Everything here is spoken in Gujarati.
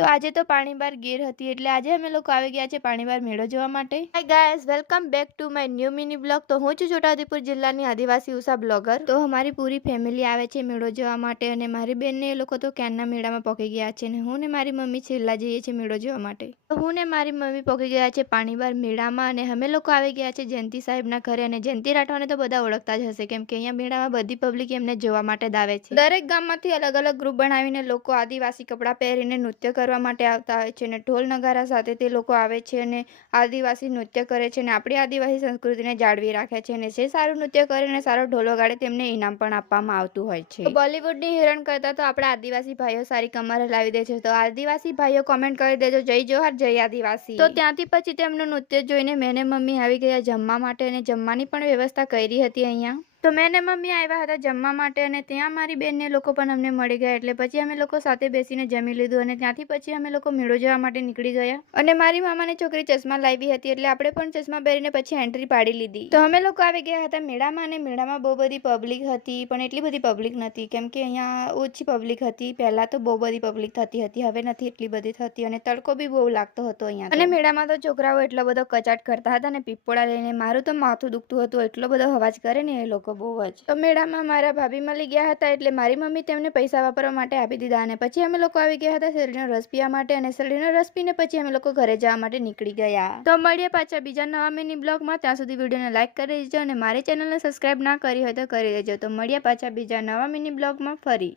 તો આજે તો પાણીબાર ગીર હતી એટલે આજે અમે લોકો આવી ગયા છે પાણીબાર મેળો જોવા માટે। Hi guys, welcome back to my new mini blog. તો હું છું છોટાઉદેપુર જિલ્લાની આદિવાસી ઉષા બ્લોગર। તો અમારી પૂરી ફેમિલી આવે છે મેળો જોવા માટે અને મારી બેન ને એ લોકો તો ક્યારના મેળામાં પહોંચી ગયા છે અને હું ને મારી મમ્મી છેલ્લા જઈએ છીએ મેળો જોવા માટે। તો હું ને મારી મમ્મી પહોંચી ગયા છે પાણીબાર મેળામાં અને અમે લોકો આવી ગયા છે જયંતિ સાહેબના ઘરે। અને જયંતિ રાઠવાને તો બધા ઓળખતા જ હશે કેમ કે અહીંયા મેળામાં બધી પબ્લિક એમને જોવા માટે જ આવે છે। દરેક ગામમાંથી અલગ અલગ ગ્રુપ બનાવીને લોકો આદિવાસી કપડાં પહેરીને નૃત્ય કરવા માટે આવતા હોય છે અને ઢોલ નગારા સાથે તે લોકો આવે છે અને આદિવાસી નૃત્ય કરે છે અને આપણી આદિવાસી સંસ્કૃતિને જાળવી રાખે છે અને જે સારું નૃત્ય કરે અને સારો ઢોલ વગાડે તેમને ઇનામ પણ આપવામાં આવતું હોય છે। તો બોલિવૂડની હિરોઈન કરતા તો આપણા આદિવાસી ભાઈઓ સારી કમર હલાવી દે છે। તો આદિવાસી ભાઈઓ કોમેન્ટ કરી દેજો જય જોહાર જય આદિવાસી। તો ત્યાંથી પછી તેમનું નૃત્ય જોઈને મેં ને મમ્મી આવી ગયા જમવા માટે અને જમવાની પણ વ્યવસ્થા કરી હતી અહીંયા। તો મેં ને મમ્મી આવ્યા હતા જમવા માટે અને ત્યાં મારી બેનને લોકો પણ અમને મળી ગયા એટલે પછી અમે લોકો સાથે બેસીને જમી લીધું અને ત્યાંથી પછી અમે લોકો મેળો જોવા માટે નીકળી ગયા। અને મારી મામાની છોકરી ચશ્મા લાવી હતી એટલે આપણે પણ ચશ્મા પહેરીને પછી એન્ટ્રી પાડી લીધી। તો અમે લોકો આવી ગયા હતા મેળામાં અને મેળામાં બહુ બધી પબ્લિક હતી પણ એટલી બધી પબ્લિક નથી કેમ કે અહીંયા ઓછી પબ્લિક હતી। પહેલા તો બહુ બધી પબ્લિક થતી હતી, હવે નથી એટલી બધી થતી અને તડકો બી બહુ લાગતો હતો અહીંયા। અને મેળામાં તો છોકરાઓ એટલો બધો કચાટ કરતા હતા ને પીપોળા લઈને મારું તો માથું દુખતું હતું, એટલો બધો અવાજ કરે ને એ લોકો બહુ જ। તો મેળામાં મારા ભાભી મળી ગયા હતા એટલે મારી મમ્મી તેમને પૈસા વાપરવા માટે આપી દીધા અને પછી અમે લોકો આવી ગયા હતા શેરડીનો રસ પીવા માટે અને શેરડીનો રસ પીને પછી અમે લોકો ઘરે જવા માટે નીકળી ગયા। તો મળીએ પાછા બીજા નવા મિની બ્લોગમાં, ત્યાં સુધી વિડીયોને લાઈક કરી દેજો અને મારી ચેનલને સબસ્ક્રાઇબ ના કરી હોય તો કરી દેજો। તો મળીએ પાછા બીજા નવા મિની બ્લોગમાં ફરી।